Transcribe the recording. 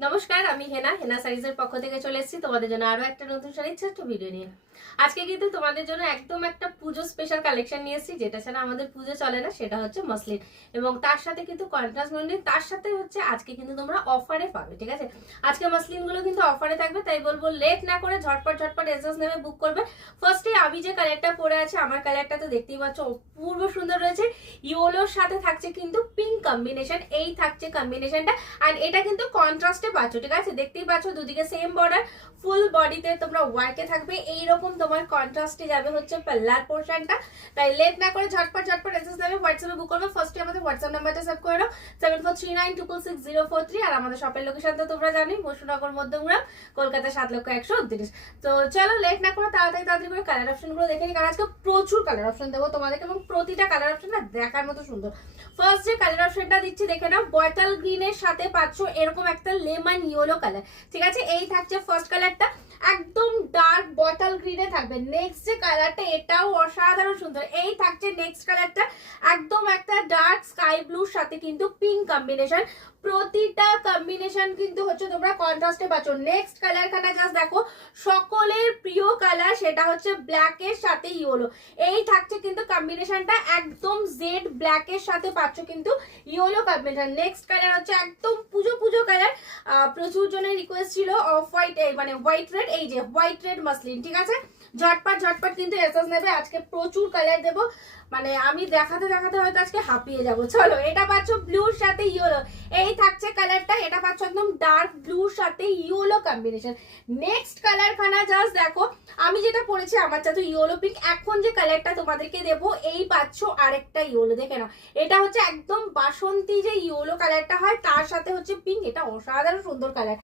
নমস্কার, আমি হেনা সাইজের পক্ষ থেকে চলে এসেছি তোমাদের জন্য আরো একটা নতুন শাড়ির ছোট্ট ভিডিও নিয়ে। আজকে কিন্তু তোমাদের জন্য একদম একটা পুজো স্পেশাল কালেকশন নিয়ে এসেছি, যেটা ছাড়া আমাদের পুজো চলে না, সেটা হচ্ছে মসলিন। এবং তার সাথে কিন্তু কন্ট্রাস্ট মসলিন, তার সাথে হচ্ছে আজকে কিন্তু তোমরা অফারে পাবে। ঠিক আছে, আজকে মসলিন গুলো কিন্তু অফারে থাকবে, তাই বলবো লেট না করে ঝটপট এসএস নেমে বুক করবে। ফার্স্টে আমি যে কালারটা পরে আছি, আমার কালারটা তো দেখতেই পাচ্ছ অপূর্ব সুন্দর রয়েছে। ইয়েলোর সাথে থাকছে কিন্তু পিঙ্ক কম্বিনেশন, এই থাকছে কম্বিনেশনটা। আর এটা কিন্তু কন্ট্রাস্টে পাচ্ছ, ঠিক আছে, দেখতেই পাচ্ছ দুদিকে সেম বর্ডার, ফুল বডিতে তোমরা ওয়ার্কে থাকবে এইরকম, তোমার কন্ট্রাস্টে যাবে হচ্ছে পাল্লার পোর্শনটা। তাই লেট না করে ঝটপট এসএস নেবে, হোয়াটসঅ্যাপে বুক করবে। ফার্স্টে আমাদের হোয়াটসঅ্যাপ নাম্বারটা সেভ করে নাও 7439666043। আর আমাদের শপের লোকেশন তো তোমরা জানোই, বসুনগর মধ্যমগ্রাম, কলকাতা 7,129। তো চলো লেট না করে তাড়াতাড়ি করে কালার অপশন গুলো দেখে নিই, কারণ আজকে প্রচুর কালার অপশন দেবো তোমাদেরকে এবং প্রতিটা কালার অপশন না দেখার মতো সুন্দর। ফার্স্ট যে কালার অপশনটা দিচ্ছি দেখে নাও, বটল গ্রিনের সাথে পাচ্ছ এরকম একটা লেমন ইয়েলো কালার। ঠিক আছে, এই থাকছে ফার্স্ট কালারটা, একদম ডার্ক বটল গ্রিনে থাকবে। নেক্সট যে কালারটা, এটাও অসাধারণ সুন্দর, এই থাকছে নেক্সট কালারটা, একদম একটা ডার্ক স্কাই ব্লুর সাথে কিন্তু পিঙ্ক কম্বিনেশন। প্রতিটা কম্বিনেশন কিন্তু হচ্ছে তোমরা কন্ট্রাস্টে পাচ্ছ। নেক্সট কালার খানা জাস্ট দেখো, সকলের প্রিয় কালার, সেটা হচ্ছে ব্ল্যাক এর সাথে ইয়েলো। এই থাকছে কিন্তু কম্বিনেশনটা, একদম জেড ব্ল্যাক এর সাথে পাচ্ছ কিন্তু ইয়েলো কম্বিনেশন। নেক্সট কালার হচ্ছে একদম পুজো কালার, প্রচুর জনের রিকোয়েস্ট ছিল অফ হোয়াইট, মানে হোয়াইট রেড, এই যে হোয়াইট রেড মাসলিন। ঠিক আছে, ঝটপট কিন্তু এসএস নেবে, আজকে প্রচুর কালার দেবো, মানে আমি দেখাতে হয়তো আজকে হাঁপিয়ে যাবো। চলো, এটা পাচ্ছ ব্লুর সাথে ইয়েলো, এই থাকছে কালারটা, এটা পাচ্ছ একদম ডার্ক ব্লুর সাথে ইয়েলো কম্বিনেশন। নেক্সট কালার খানা জাস্ট দেখো, আমি যেটা পরেছি আমারটা তো ইয়েলো পিঙ্ক, এখন যে কালারটা তোমাদেরকে দেবো এই পাচ্ছ আরেকটা ইয়েলো, দেখে নাও, এটা হচ্ছে একদম বাসন্তী যে ইয়েলো কালারটা হয় তার সাথে হচ্ছে পিঙ্ক, এটা অসাধারণ সুন্দর কালার।